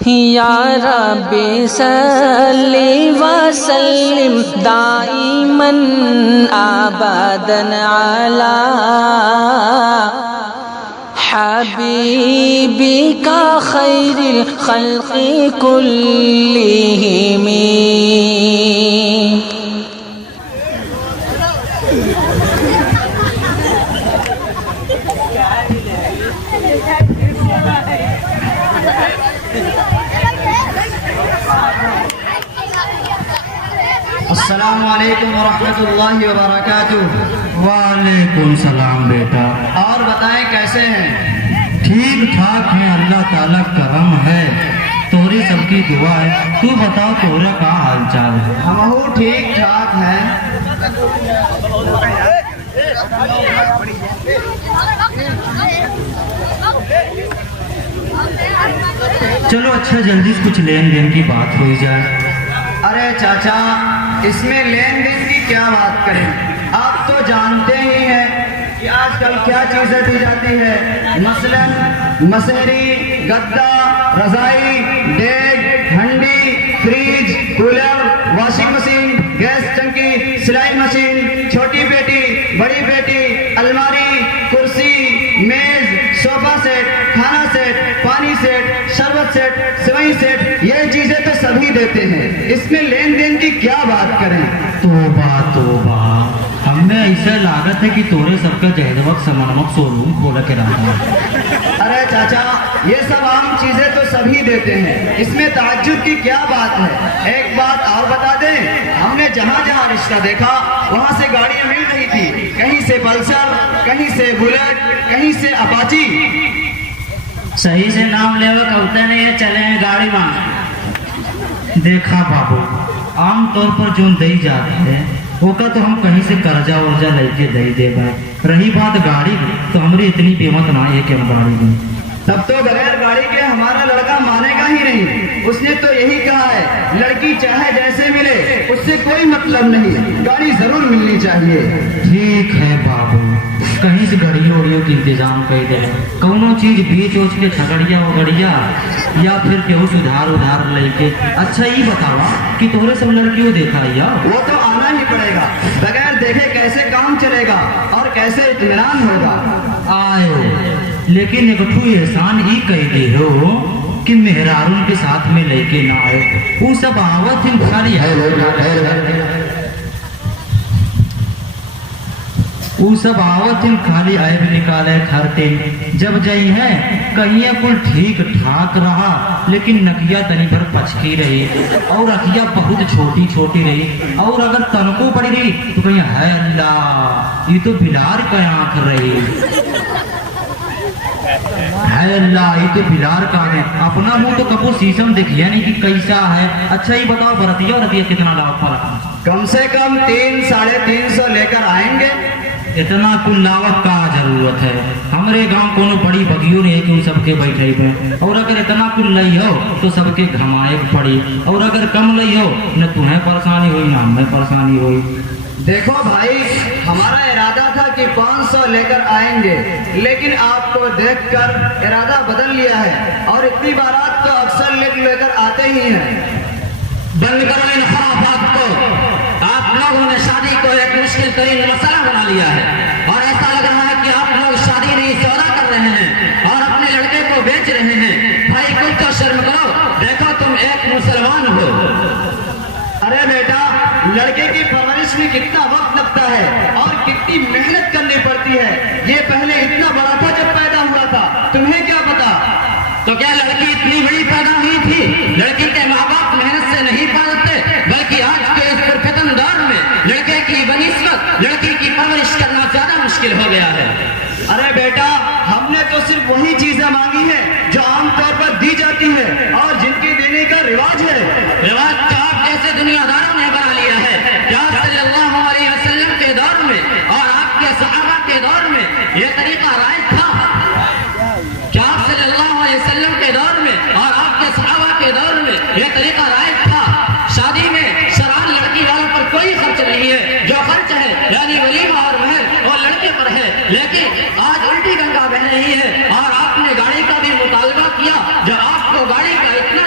یا رب صلی وسلم دائما ابدا علی حبیبک خیر الخلق کلہم. السلام علیکم ورحمۃ اللہ وبرکاتہ. وعلیکم السلام بیٹا. اور بتائیں کیسے ہیں؟ ٹھیک ٹھاک ہے، اللہ تعالیٰ کرم ہے، توری سب کی دعا ہے. تو بتاؤ تورا کا حال چال ہے؟ ہم ٹھیک ٹھاک ہیں. چلو اچھا جلدی سے کچھ لین دین کی بات ہو جائے. ارے چاچا، اس میں لین دین کی کیا بات کریں؟ آپ تو جانتے ہی ہیں کہ آج کل کیا چیزیں دی جاتی ہے. مثلا مسہری، گدا، رضائی، دیگ، ہنڈی، fridge, cooler, washing machine, gas ٹنکی، سلائی مشین، چھوٹی بیٹی، بڑی بیٹی، الماری، کرسی، میز، صوفہ سیٹ، کھانا سیٹ، پانی سیٹ، شربت سیٹ، سوئی سیٹ، یہ چیزیں تو سبھی دیتے ہیں. اس میں لین دین کی کیا بات کریں؟ توبہ توبہ، ہم نے ایسا لاگت ہے کہ تورے سب کا جہد وقت سمنمک شو روم کھولا کے رہا ہے. ارے چاچا، یہ سب عام چیزیں تو سبھی دیتے ہیں، اس میں تعجب کی کیا بات ہے؟ ایک بات اور بتا دیں، ہم نے جہاں جہاں رشتہ دیکھا وہاں سے گاڑیاں مل رہی تھی، کہیں سے پلسر، کہیں سے بلیٹ، کہیں سے اپاچی. صحیح سے نام لے وہ کہتے نہیں ہے چلے ہیں گاڑی مانگ. دیکھا بابو، عام طور پر جو دئی جاتی ہے وہ کا تو ہم کہیں سے قرضہ ورجہ لے کے دے دے بھائی. رہی بات گاڑی کی تو ہماری اتنی قیمت نہ ہے کہ ہم گاڑی دیں. تب تو بغیر گاڑی کے ہمارا لڑکا مانے گا ہی نہیں. اس نے تو یہی کہا ہے، لڑکی چاہے جیسے ملے اس سے کوئی مطلب نہیں، گاڑی ضرور ملنی چاہیے. ٹھیک ہے بابو، کہیں سے گھڑیوں وڑیوں کی انتظام کر دے، کونوں چیز بیچ اوچ کے چھگڑیا وگڑیا یا پھر کہو ادھار ادھار لے کے. اچھا یہ بتاؤ کہ تمہارے سب لڑکیوں دیکھا یا وہ تو آنا ہی پڑے گا، بغیر دیکھے کیسے کام چلے گا اور کیسے اطمینان ہوگا. آئے لیکن ایک ٹھو احسان ہی کہہ دے ہو کہ مہرارون کے ساتھ میں لے کے نہ آئے. وہ سب آوت ہم خالی ہے، وہ سب آوت ہم خالی آئے بھی نکالے کھرتے. جب جائی ہے کہیں کل ٹھیک ٹھاک رہا لیکن نکیا تنی بھر پچکی رہی اور اکیا بہت چھوٹی چھوٹی رہی، اور اگر تنکو پڑی رہی تو کہیں ہے اللہ یہ تو بلار کا آنکھ رہی، ہے اللہ یہ تو بلار کا ہے. اپنا منہ تو کبو سیسم دیکھیا نہیں کہ کیسا ہے. اچھا یہ بتاؤ برتیا اور رتیا کتنا لاؤ پر کم سے کم 300-350 لے کر آئیں گے. اتنا کل لاوت کا ضرورت ہے. ہمارے گاؤں کو بڑی بگیوں نہیں ہے کہ وہ سب کے بیٹھے پہ، اور اگر اتنا کل نہیں ہو تو سب کے گھمائے پڑی، اور اگر کم نہیں ہو نہ تمہیں پریشانی ہوئی نہ ہمیں پریشانی ہوئی. دیکھو بھائی، ہمارا ارادہ تھا کہ 500 لے کر آئیں گے، لیکن آپ کو دیکھ کر ارادہ بدل لیا ہے، اور اتنی بارات تو اکثر لے کر آتے ہی ہیں. بند کرو ان خرافات کو. آپ لوگوں نے شادی کو ایک مشکل ترین مسئلہ بنا لیا ہے، اور ایسا لگ رہا ہے کہ آپ لوگ شادی نہیں سودا کر رہے ہیں اور اپنے لڑکے کو بیچ رہے ہیں. بھائی کچھ تو شرم کرو، دیکھو تم ایک مسلمان ہو. ارے بیٹا، لڑکے کی پرورش میں کتنا وقت لگتا ہے اور کتنی محنت کرنی پڑتی ہے. یہ پہلے اتنا بڑا تھا جب پیدا ہوا تھا، تمہیں کیا پتا؟ تو کیا لڑکی اتنی بڑی پیدا ہوئی تھی؟ لڑکی کے ماں باپ محنت سے نہیں پالتے، بلکہ آج کے اس پرفتن دور میں لڑکے کی بنسبت لڑکی کی پرورش کرنا زیادہ مشکل ہو گیا ہے. ارے بیٹا، ہم نے تو صرف وہی چیزیں مانگی ہیں جو عام طور پر دی جاتی ہے اور جن کی دینے کا رواج ہے. رواج تو آپ جیسے دنیا داروں نے بنا لیا ہے. کیا صلی اللہ علیہ وسلم کے دور میں اور آپ کے صحابہ کے دور میں یہ طریقہ رائج تھا؟ کیا صلی اللہ علیہ وسلم کے دور میں اور آپ کے صحابہ کے دور میں یہ طریقہ رائج تھا؟ شادی میں شران لڑکی والوں پر کوئی خرچ نہیں ہے، جو خرچ ہے یعنی ولیمہ اور مہر وہ لڑکے پر ہے. لیکن آج الٹی گنگا بہ رہی ہے، اور آپ نے گاڑی کا بھی مطالبہ کیا. جو آپ کو گاڑی کا اتنا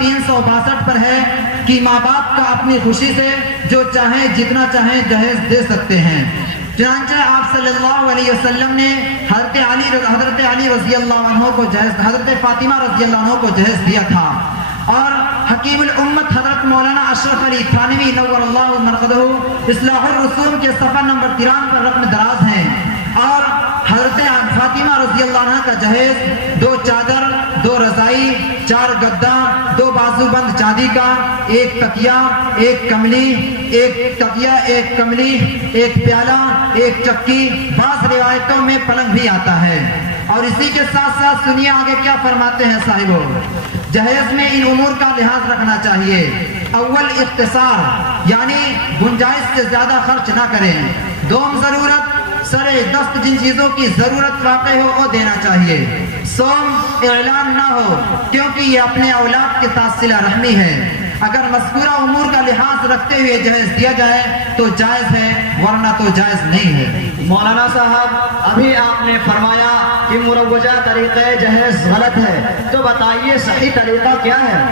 362 پر ہے کہ ماں باپ کا اپنی خوشی سے جو چاہیں جتنا چاہیں جہیز دے سکتے ہیں۔ چنانچہ آپ صلی اللہ علیہ وسلم نے حضرت علی رضی اللہ عنہ کو جہیز، حضرت فاطمہ رضی اللہ عنہ کو جہیز دیا تھا، اور حکیم الامت حضرت مولانا اشرف علی تھانوی نور اللہ مرقدہ اصلاح الرسوم کے صفحہ نمبر 93 پر رقم دراز ہیں، اور حضرت فاطمہ رضی اللہ عنہ کا جہیز 2 چادر، 2 رضائی، 4 گدا، 2 بازو بند چاندی کا، 1 تکیہ، 1 کملی، 1 تکیہ، 1 کملی، 1 پیالہ، 1 چکی، بعض روایتوں میں پلنگ بھی آتا ہے۔ اور اسی کے ساتھ ساتھ سنیے آگے کیا فرماتے ہیں صاحبوں، جہیز میں ان امور کا لحاظ رکھنا چاہیے۔ اول اختصار، یعنی گنجائش سے زیادہ خرچ نہ کریں۔ دوم ضرورت، سر دست جن چیزوں کی ضرورت واقع ہو وہ دینا چاہیے۔ سوم، اعلان نہ ہو، کیونکہ یہ اپنے اولاد کے ساتھ صلہ رحمی ہے۔ اگر مذکورہ امور کا لحاظ رکھتے ہوئے جہیز دیا جائے تو جائز ہے، ورنہ تو جائز نہیں ہے۔ مولانا صاحب، ابھی آپ نے فرمایا کہ مروجہ طریقہ جہیز غلط ہے، تو بتائیے صحیح طریقہ کیا ہے؟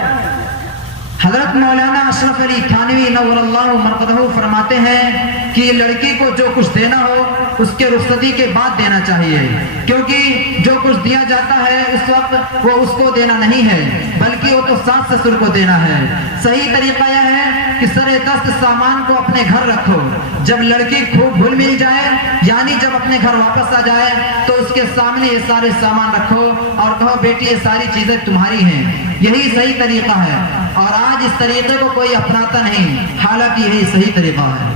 حضرت مولانا اشرف علی تھانوی نور اللہ مرقدہ فرماتے ہیں کہ لڑکی کو جو کچھ دینا ہو اس کے رخصتی کے بعد دینا چاہیے، کیونکہ جو کچھ دیا جاتا ہے اس وقت وہ اس کو دینا نہیں ہے، بلکہ وہ تو ساس سسر کو دینا ہے۔ صحیح طریقہ یہ ہے کہ سر دست سامان کو اپنے گھر رکھو، جب لڑکی خوب گھل مل جائے، یعنی جب اپنے گھر واپس آ جائے تو اس کے سامنے یہ سارے سامان رکھو اور کہو بیٹی یہ ساری چیزیں تمہاری ہیں۔ یہی صحیح طریقہ ہے، اور آج اس طریقے کو کوئی اپناتا نہیں، حالانکہ یہی صحیح طریقہ ہے۔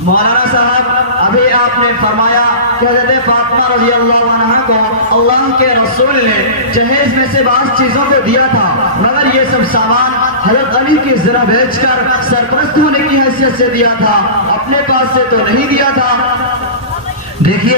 مولانا صاحب، ابھی آپ نے فرمایا کہ حضرت فاطمہ رضی اللہ عنہ کو اللہ کے رسول نے جہیز میں سے بعض چیزوں کو دیا تھا، مگر یہ سب سامان حضرت علی کی زرہ بیچ کر سرپرست ہونے کی حیثیت سے دیا تھا، اپنے پاس سے تو نہیں دیا تھا۔ دیکھیے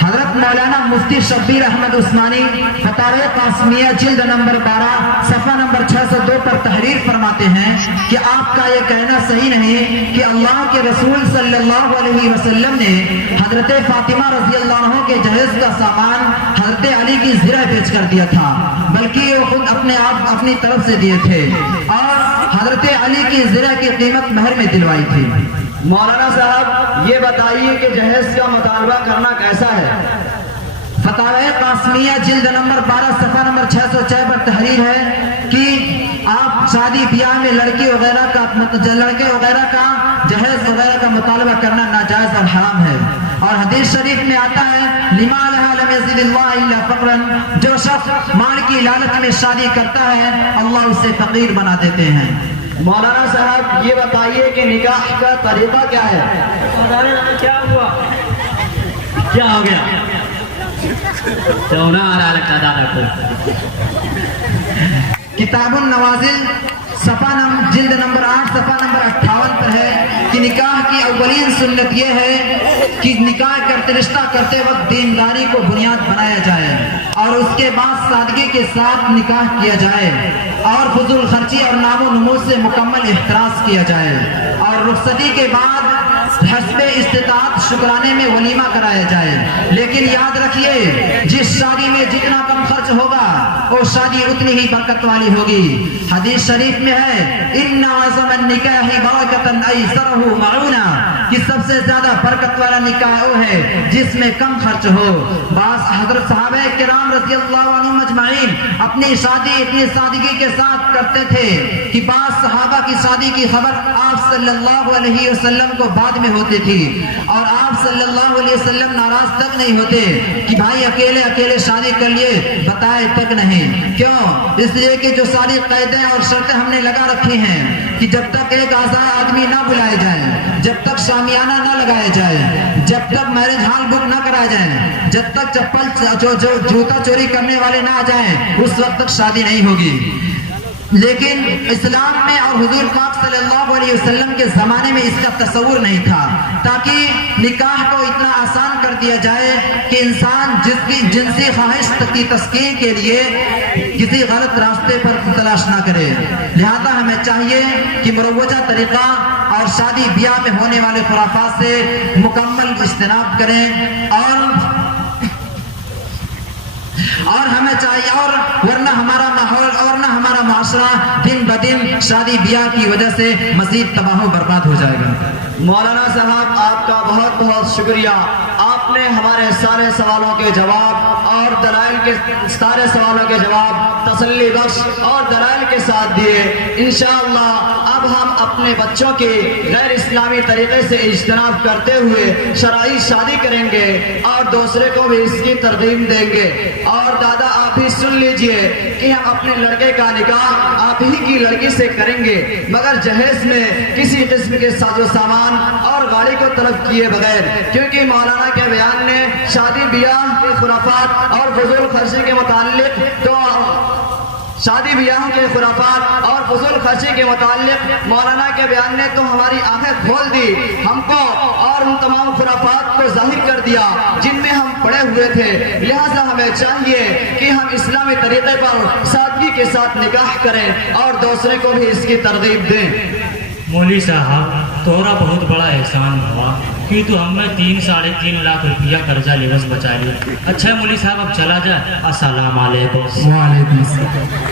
حضرت مولانا مفتی شبیر احمد عثمانی فتاوی قاسمیہ جلد نمبر 12 صفحہ نمبر 602 پر تحریر فرماتے ہیں کہ آپ کا یہ کہنا صحیح نہیں کہ اللہ کے رسول صلی اللہ علیہ وسلم نے حضرت فاطمہ رضی اللہ عنہ کے جہیز کا سامان حضرت علی کی زرہ بیچ کر دیا تھا، بلکہ وہ خود اپنے آپ اپنی طرف سے دیے تھے اور حضرت علی کی زرہ کی قیمت مہر میں دلوائی تھی۔ مولانا صاحب، یہ بتائیے کہ جہیز کا مطالبہ کرنا کیسا ہے؟ فتاوی قاسمیہ جلد نمبر 12 صفحہ نمبر 606 پر تحریر ہے کہ آپ شادی بیاہ میں لڑکے وغیرہ کا جہیز وغیرہ کا مطالبہ کرنا ناجائز اور حرام ہے، اور حدیث شریف میں آتا ہے لما لها لم يزد الله الا فقرا، جو شخص مال کی لالچ میں شادی کرتا ہے اللہ اسے فقیر بنا دیتے ہیں۔ مولانا صاحب، یہ بتائیے کہ نکاح کا طریقہ کیا ہے؟ کیا ہوا؟ کیا ہو گیا؟ چونا آ رہا لگتا دادا کو۔ کتاب النوازل صفحہ جلد نمبر 8 صفحہ نمبر 58 پر ہے کہ نکاح کی اولین سنت یہ ہے کہ نکاح کرتے رشتہ کرتے وقت دینداری کو بنیاد بنایا جائے، اور اس کے بعد سادگی کے ساتھ نکاح کیا جائے، اور فضول خرچی اور نام و نمود سے مکمل احتراز کیا جائے، اور رخصتی کے بعد حسب استطاعت شکرانے میں ولیمہ کرایا جائے۔ لیکن یاد رکھیے جس شادی میں جتنا کم خرچ ہوگا وہ شادی اتنی ہی برکت والی ہوگی۔ حدیث شریف میں ہے ان اعظم النکاح برکۃ ایسرہ معونہ، کہ سب سے زیادہ برکت والا نکاح وہ ہے جس میں کم خرچ ہو۔ بعض حضرت صحابہ کرام رضی اللہ عنہم اجمعین اپنی شادی اتنی سادگی کے ساتھ کرتے تھے کہ بعض صحابہ کی شادی کی خبر آپ صلی اللہ علیہ وسلم کو بعد میں ہوتی تھی، اور آپ صلی اللہ علیہ وسلم ناراض تک نہیں ہوتے کہ بھائی اکیلے شادی کر لیے، بتائے تک نہیں۔ کیوں؟ اس لیے کہ جو ساری قیدیں اور شرطیں ہم نے لگا رکھی ہیں کہ جب تک ایک آزاد آدمی نہ بلائے جائے، جب تک شامیانہ نہ لگائے جائے، جب تک میرج ہال بک نہ کرائے جائیں، جب تک جوتا چوری کرنے والے نہ آ جائیں، اس وقت تک شادی نہیں ہوگی۔ لیکن اسلام میں اور حضور پاک صلی اللہ علیہ وسلم کے زمانے میں اس کا تصور نہیں تھا، تاکہ نکاح کو اتنا آسان کر دیا جائے کہ انسان جس کی جنسی خواہش کی تسکین کے لیے کسی غلط راستے پر تلاش نہ کرے۔ لہذا ہمیں چاہیے کہ مروجہ طریقہ اور شادی بیاہ میں ہونے والے خرافات سے مکمل اجتناب کریں، اور اور ہمیں چاہیے، اور ورنہ ہمارا ماحول اور نہ ہمارا معاشرہ دن بدن شادی بیاہ کی وجہ سے مزید تباہ و برباد ہو جائے گا۔ مولانا صاحب آپ کا بہت بہت شکریہ، آپ نے ہمارے سارے سوالوں کے جواب اور دلائل کے سارے سوالوں کے جواب تسلی بخش اور دلائل کے ساتھ دیے۔ انشاءاللہ اب ہم اپنے بچوں کی غیر اسلامی طریقے سے اجتناب کرتے ہوئے شرعی شادی کریں گے اور دوسرے کو بھی اس کی ترغیب دیں گے۔ اور دادا آپ بھی سن لیجئے کہ ہم اپنے لڑکے کا نکاح آپ ہی کی لڑکی سے کریں گے، مگر جہیز میں کسی قسم کے ساز و سامان اور گاڑی کو طلب کیے بغیر، کیونکہ مولانا کے بیان نے شادی بیاہ کے خرافات اور فضول خرچی کے متعلق مولانا کے بیان نے تو ہماری آنکھیں کھول دی ہم کو اور ان تمام خرافات کو ظاہر کر دیا جن میں ہم پڑے ہوئے تھے۔ لہذا ہمیں چاہیے کہ ہم اسلامی طریقے پر سادگی کے ساتھ نکاح کریں اور دوسرے کو بھی اس کی ترغیب دیں۔ مولوی صاحب تورا بہت بڑا احسان ہوا کہ تو ہمیں 3-3.5 لاکھ روپیہ قرضہ لیوس بچا لی۔ اچھا مولوی صاحب اب چلا جائے، السلام علیکم۔ وعلیکم السلام۔